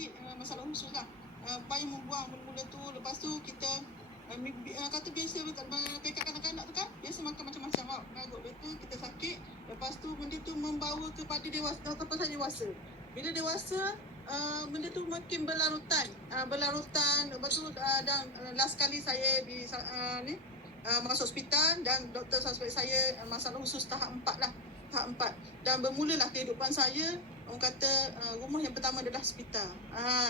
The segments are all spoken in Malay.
sakit masalah usus lah. Payah membuang mula-mula tu. Lepas tu kita kata biasa pekat kanak-kanak tu kan, biasa makan macam-macam tau. Mengarut dia tu kita sakit. Lepas tu benda tu membawa kepada dewasa, ataupun saya dewasa. Bila dewasa, benda tu makin berlarutan. Lepas tu dan last kali saya di masuk hospital dan doktor suspek saya masalah usus tahap 4 lah. Tahap 4. Dan bermulalah kehidupan saya. Orang kata rumah yang pertama adalah hospital.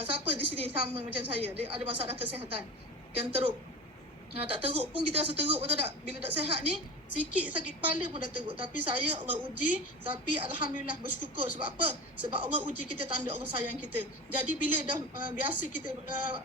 Siapa di sini sama macam saya? Dia ada masalah kesihatan. Kan teruk. Tak teruk pun kita rasa teruk, betul tak? Bila tak sihat ni, sikit sakit kepala pun dah teruk. Tapi saya Allah uji, tapi Alhamdulillah bersyukur. Sebab apa? Sebab Allah uji kita, tanda Allah sayang kita. Jadi bila dah biasa kita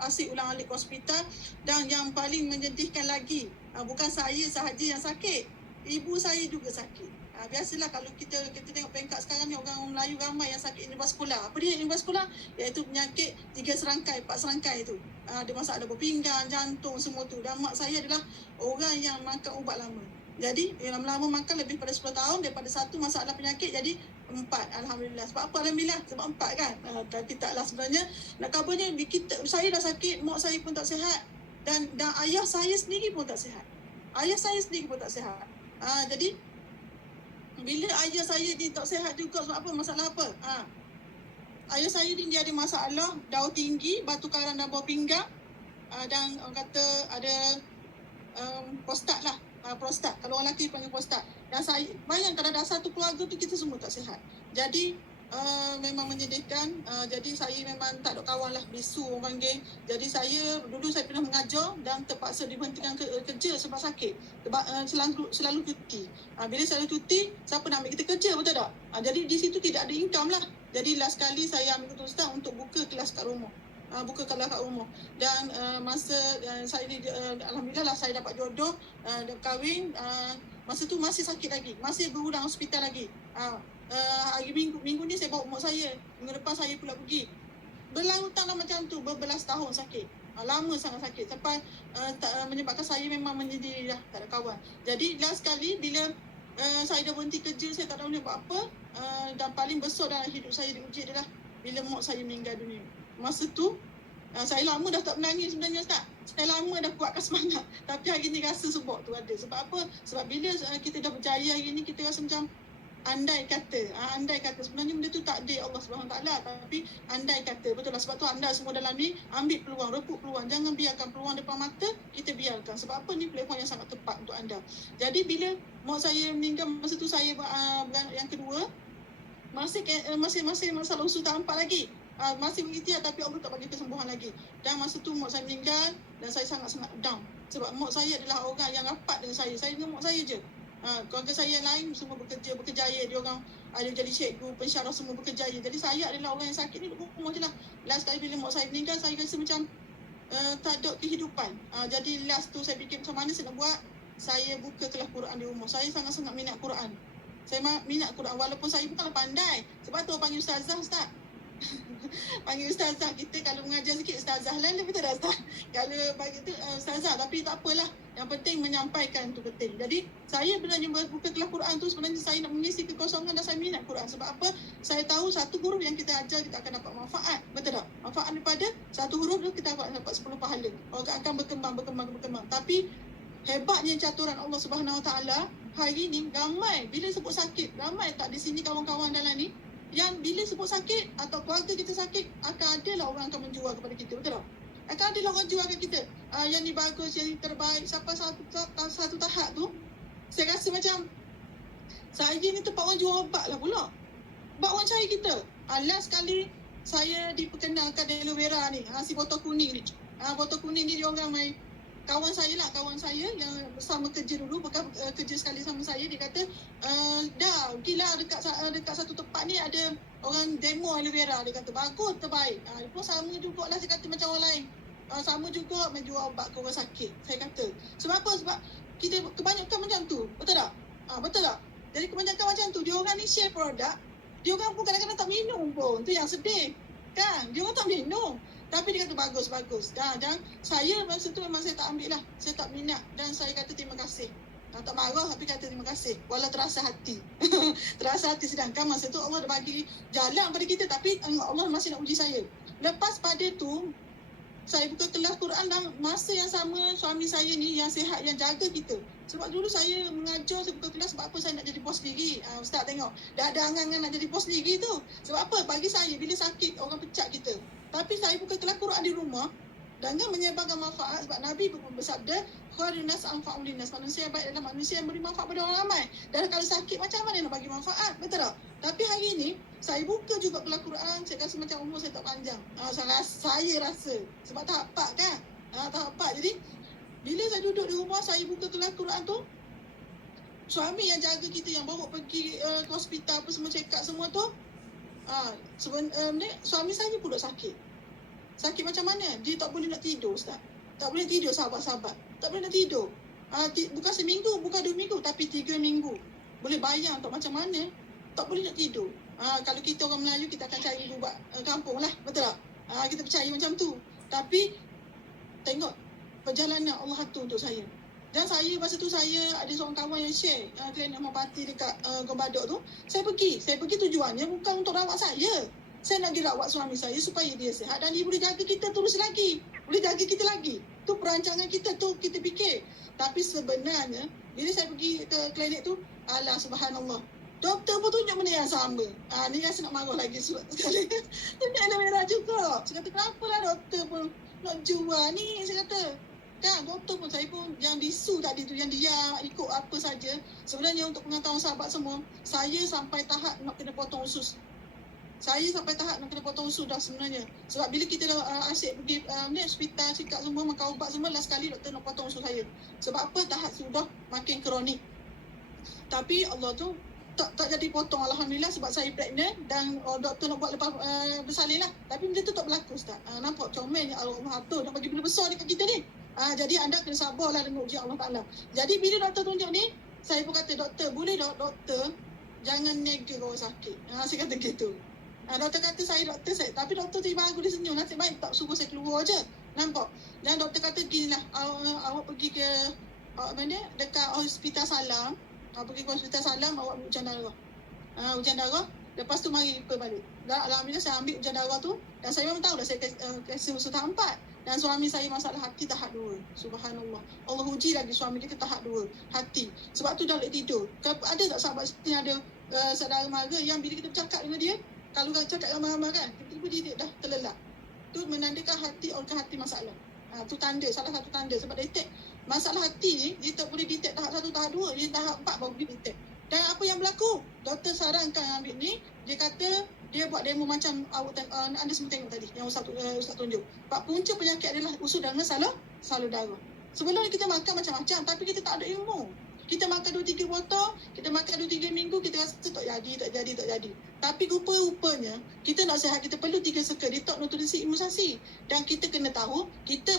asyik ulang-alik ke hospital, dan yang paling menyedihkan lagi, bukan saya sahaja yang sakit, ibu saya juga sakit. Biasalah kalau kita tengok peringkat sekarang ni, orang Melayu ramai yang sakit endovaskular. Apa dia endovaskular? Iaitu penyakit 3 serangkai, 4 serangkai tu. Ada masalah ada pinggang, jantung, semua tu. Dan mak saya adalah orang yang makan ubat lama. Jadi lama-lama makan lebih pada 10 tahun, daripada satu masalah penyakit jadi 4. Alhamdulillah. Sebab apa? Alhamdulillah. Sebab 4 kan. Tapi taklah sebenarnya. Nak kabarnya saya dah sakit, mak saya pun tak sihat. Dan ayah saya sendiri pun tak sihat. Jadi bila ayah saya ni tak sihat juga, sebab apa? Masalah apa? Ayah saya ni dia ada masalah darah tinggi, batu karang dan bawah pinggang, dan orang kata ada prostat lah. Prostat. Kalau orang lelaki panggil prostat. Dan saya bayangkan ada satu keluarga tu kita semua tak sihat. Jadi memang menyedihkan. Jadi saya memang tak ada kawan lah, bisu orang panggil. Jadi dulu saya pernah mengajar dan terpaksa diberhentikan kerja sebab sakit. Selalu cuti. Bila selalu cuti, siapa nak ambil kita kerja, betul tak? Jadi di situ tidak ada income lah. Jadi last kali saya ambil keputusan untuk buka kelas kat rumah. Dan masa saya Alhamdulillah lah saya dapat jodoh, kahwin. Masa tu masih sakit lagi, masih berulang hospital lagi. Hari minggu ni saya bawa mak saya. Minggu depan saya pula pergi. Berlarutan lah macam tu, berbelas tahun sakit. Lama sangat sakit sampai menyebabkan saya memang menyedih dah, tak ada kawan. Jadi last kali bila saya dah berhenti kerja, saya tak tahu nak buat apa. Dan paling besar dalam hidup saya diuji adalah bila mak saya meninggal dunia. Masa tu saya lama dah tak menangis sebenarnya, Ustaz. Saya lama dah kuatkan semangat. Tapi hari ni rasa sebab tu ada. Sebab apa? Sebab bila kita dah berjaya hari ni, kita rasa macam andai kata sebenarnya benda tu takdir Allah SWT, tapi andai kata, betul lah. Sebab tu anda semua dalam ni ambil peluang, rebut peluang, jangan biarkan peluang depan mata kita biarkan. Sebab apa? Ni peluang yang sangat tepat untuk anda. Jadi bila mak saya meninggal, masa tu saya beranak yang kedua, masih masalah usus tahap 4 lagi. Masih berikhtiar, tapi Allah tak bagi kesembuhan lagi. Dan masa tu mak saya meninggal dan saya sangat-sangat down. Sebab mak saya adalah orang yang rapat dengan saya. Saya dengan mak saya je. Keluarga saya yang lain semua berkejaya. Dia orang ada jadi cikgu, pensyarah, semua berkejaya. Jadi saya adalah orang yang sakit ni duduk rumah je lah. Last kali bila mak saya meninggal, saya rasa macam tak ada kehidupan. Jadi last tu saya fikir macam mana saya nak buat. Saya buka kelas Quran di rumah. Saya sangat-sangat minat Quran. Saya minat Quran walaupun saya bukanlah pandai. Sebab tu orang panggil ustazah, Ustaz. Panggil ustazah. Kita kalau mengajar sikit ustazah lah, betul tak Ustaz? Kalau bagi tu ustazah, tapi tak apalah. Yang penting menyampaikan tu penting. Jadi saya sebenarnya buka kelas Quran tu sebenarnya saya nak mengisi kekosongan dan saya minat Quran. Sebab apa? Saya tahu satu huruf yang kita ajar kita akan dapat manfaat. Betul tak? Manfaat daripada satu huruf tu kita akan dapat 10 pahala. Orang akan berkembang. Tapi hebatnya caturan Allah Subhanahu Wa Taala, hari ni ramai bila sebut sakit, ramai tak di sini kawan-kawan dalam ni yang bila sebut sakit atau keluarga kita sakit, akan adalah orang akan menjual kepada kita, betul tak? Akan adalah orang jual kepada kita. Yang ni bagus, yang ni terbaik. Sampai satu tahap tu, saya rasa macam saya ni tempat orang jual obat lah pula. Obat orang cari kita. Last kali saya diperkenalkan dari aloe vera ni, si botol kuning ni. Botol kuning ni dia orang main kawan saya yang bersama kerja dulu, bekas kerja sekali sama saya. Dia kata dah gila dekat satu tempat ni ada orang demo aloe vera. Dia kata bagus, terbaik. Dia pun sama jugalah, saya kata macam orang lain. Sama juga menjual obat ke orang sakit. Saya kata sebab apa? Sebab kita kebanyakan macam tu, betul tak? Betul tak? Jadi kebanyakan macam tu. Dia orang ni share produk, dia orang pun kadang-kadang tak minum pun. Tu yang sedih kan, dia orang tak minum. Tapi dia kata bagus. Dan saya masa tu memang saya tak ambil lah. Saya tak minat. Dan saya kata terima kasih. Tak marah tapi kata terima kasih. Walau terasa hati. Terasa hati, sedangkan masa tu Allah dah bagi jalan pada kita. Tapi Allah masih nak uji saya. Lepas pada tu, saya buka kelas Quran dan masa yang sama suami saya ni yang sihat, yang jaga kita. Sebab dulu saya mengajar, saya buka kelas sebab apa? Saya nak jadi bos sendiri. Ustaz tengok, dah ada angan-angan nak jadi bos sendiri tu. Sebab apa? Bagi saya, bila sakit, orang pecat kita. Tapi saya buka kelas Quran di rumah dengan menyebarkan manfaat, sebab Nabi bersabda, khairun nas anfa'u linnas, manusia yang baik adalah manusia yang beri manfaat pada orang ramai. Dan kalau sakit, macam mana nak bagi manfaat? Betul tak? Tapi hari ni saya buka juga kelas Quran, saya rasa macam umur saya tak panjang. Saya rasa sebab tahap kan. Tahap. Jadi bila saya duduk di rumah, saya buka kelas Quran tu, suami yang jaga kita, yang bawa pergi ke hospital apa semua, check up semua tu, suami saya pun sakit. Sakit macam mana? Dia tak boleh nak tidur, Ustaz. Tak boleh tidur, sahabat-sahabat. Tak boleh nak tidur. Bukan seminggu, bukan 2 minggu, tapi 3 minggu. Boleh bayang tak macam mana? Tak boleh nak tidur. Kalau kita orang Melayu, kita akan cari buat kampung lah. Betul tak? Kita percaya macam tu. Tapi, tengok perjalanan Allah atur untuk saya. Dan saya, masa tu saya ada seorang kawan yang share klinik homeopati dekat Gombadok tu. Saya pergi tujuannya bukan untuk rawat saya. Saya nak pergi rawat suami saya supaya dia sihat dan dia boleh jaga kita terus lagi. Boleh jaga kita lagi. Tu perancangan kita tu, kita fikir. Tapi sebenarnya, bila saya pergi ke klinik tu, alah subhanallah, doktor pun tunjuk benda yang sama. Ni rasa nak marah lagi sekali. Tunjuk ada merah juga. Saya kata, kenapa lah doktor pun nak jual ni? Saya kata, kan doktor pun, saya pun yang bisu tadi tu, yang dia ikut apa saja. Sebenarnya untuk pengetahuan sahabat semua, saya sampai tahap nak kena potong usus. Saya sampai tahap nak kena potong usus dah sebenarnya. Sebab bila kita dah asyik pergi hospital, cekak semua, makan ubat semua, last kali doktor nak potong usus saya. Sebab apa? Tahap sudah makin kronik. Tapi Allah tu tak jadi potong, alhamdulillah, sebab saya pregnant dan doktor nak buat lepas bersalin lah. Tapi benda tu tak berlaku, Ustaz. Nampak comelnya Allah atur nak bagi benda besar dekat kita ni. Jadi anda kena sabarlah dengan ujian Allah Ta'ala. Jadi bila doktor tunjuk ni, saya pun kata, doktor, boleh tak doktor jangan nega kalau sakit. Saya kata gitu. Doktor kata doktor saya. Tapi doktor tu bagus, dia senyum. Nasib baik tak suruh saya keluar je. Nampak? Dan doktor kata ginilah, awak pergi ke dekat hospital Salam. Pergi ke hospital Salam, awak ambil ujian darah. Ujian darah. Lepas tu mari lupa balik. Dan alhamdulillah saya ambil ujian darah tu. Dan saya memang tahu dah saya kasi usus tahap 4. Dan suami saya masalah hati tahap 2. Subhanallah. Allah uji lagi suami kita tahap 2. Hati. Sebab tu dah boleh tidur. Ada tak sahabat yang ada saudara mara yang bila kita bercakap dengan dia, kalau kita cakap dengan mama kan, tiba-tiba dia dah terlelap. Tu menandakan hati masalah. Tu tanda, salah satu tanda. Sebab detect masalah hati ni, dia tak boleh detect tahap 1, tahap 2. Dia tahap 4 baru boleh detect. Dan apa yang berlaku? Doktor sarankan ambil ni, dia kata dia buat demo macam anda semua tengok tadi, yang Ustaz tunjuk. Sebab punca penyakit adalah usus dan salur darah. Sebelum ni kita makan macam-macam, tapi kita tak ada ilmu. Kita makan 2-3 botol, kita makan 2-3 minggu, kita rasa tak jadi. Tapi rupa-rupanya, kita nak sihat, kita perlu 3 circle, detox, nutrisi, imunisasi. Dan kita kena tahu,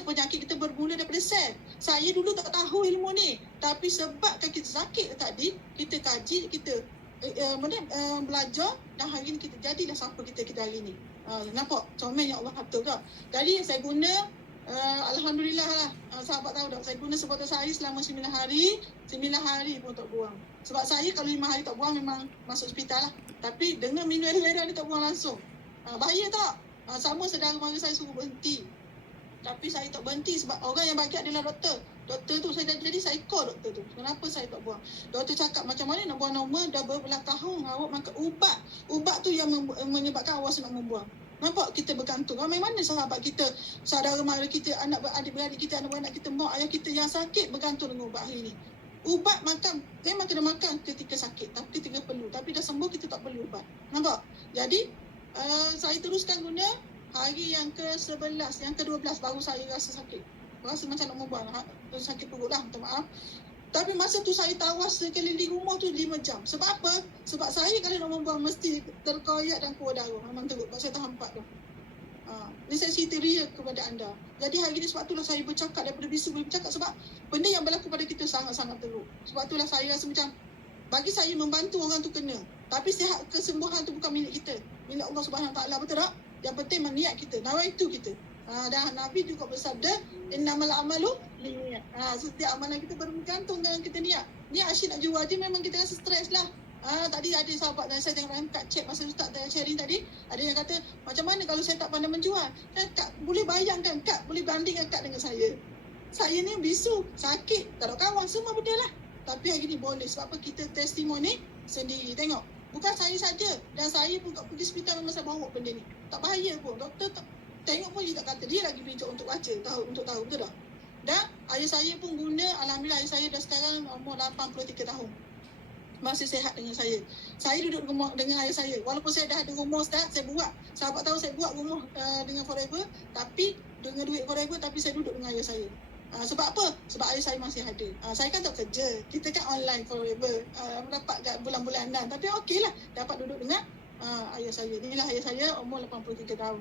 penyakit kita bermula daripada sel. Saya dulu tak tahu ilmu ni. Tapi sebabkan kita sakit tadi, kita kaji, kita belajar, dan hari ni kita jadilah siapa kita hari ni. Nampak? Comel yang Allah atur tak? Jadi saya guna, alhamdulillah lah, sahabat tahu tak, saya guna sebotol air selama 9 hari pun tak buang. Sebab saya kalau 5 hari tak buang memang masuk hospital lah. Tapi dengan minum air ni tak buang langsung. Bahaya tak? Sama saudara mara saya suruh berhenti. Tapi saya tak berhenti sebab orang yang bagi adalah doktor. Doktor tu saya jadi saya call doktor tu. Kenapa saya tak buang? Doktor cakap macam mana nak buang normal, dah berbelas tahun awak makan ubat. Ubat tu yang menyebabkan awak nak membuang. Nampak kita bergantung. Ramai mana sahabat kita, saudara mara kita, adik-beradik kita, anak-anak kita, mak ayah kita yang sakit bergantung dengan ubat hari ni. Ubat makan, memang kena makan ketika sakit, tapi ketika perlu. Tapi dah sembuh kita tak perlu ubat. Nampak? Jadi saya teruskan guna hari yang ke-11, yang ke-12 baru saya rasa sakit. Rasa macam nak membuang, sakit perut lah, minta maaf. Tapi masa tu saya tawas sekeliling rumah tu 5 jam. Sebab apa? Sebab saya kalau nak membuang mesti terkoyak dan keluar darah. Memang teruk. Sebab saya tahan 4 tu. Ini saya cerita real kepada anda. Jadi hari ni sebab itulah saya bercakap daripada bisu boleh bercakap. Sebab benda yang berlaku pada kita sangat-sangat teruk. Sebab itulah saya rasa macam, bagi saya membantu orang tu kena. Tapi sihat kesembuhan tu bukan milik kita. Milik Allah Subhanahu Wa Taala, betul tak? Yang penting niat kita. Nawaitu kita. Dan Nabi juga bersabda, innamal amalu linniyat. Setiap amalan kita bergantung dengan kita niat. Niat asyik nak jual je memang kita rasa stres lah. Tadi ada sahabat dan saya tengok dalam kat chat masa Ustaz sharing tadi, ada yang kata, macam mana kalau saya tak pandai menjual? Kak, boleh bayangkan, Kak, boleh bandingkan Kak dengan saya. Saya ni bisu, sakit, tak ada kawan, semua benda lah. Tapi hari ni boleh, sebab apa kita testimoni sendiri. Tengok, bukan saya saja, dan saya pun pergi hospital memang saya bawa benda ni. Tak bahaya pun, doktor tengok pun dia tak kata, dia lagi bijak untuk baca, untuk tahu, betul tak? Dan ayah saya pun guna, alhamdulillah ayah saya dah sekarang umur 83 tahun. Masih sihat dengan saya. Saya duduk rumah dengan ayah saya. Walaupun saya dah ada rumah Ustaz, saya buat. Sahabat tahu saya buat rumah dengan Forever, tapi dengan duit Forever, tapi saya duduk dengan ayah saya. Sebab apa? Sebab ayah saya masih ada. Saya kan tak kerja. Kita kan online Forever. Dapat kat bulan-bulanan. Tapi okey lah. Dapat duduk dengan ayah saya. Inilah ayah saya umur 83 tahun.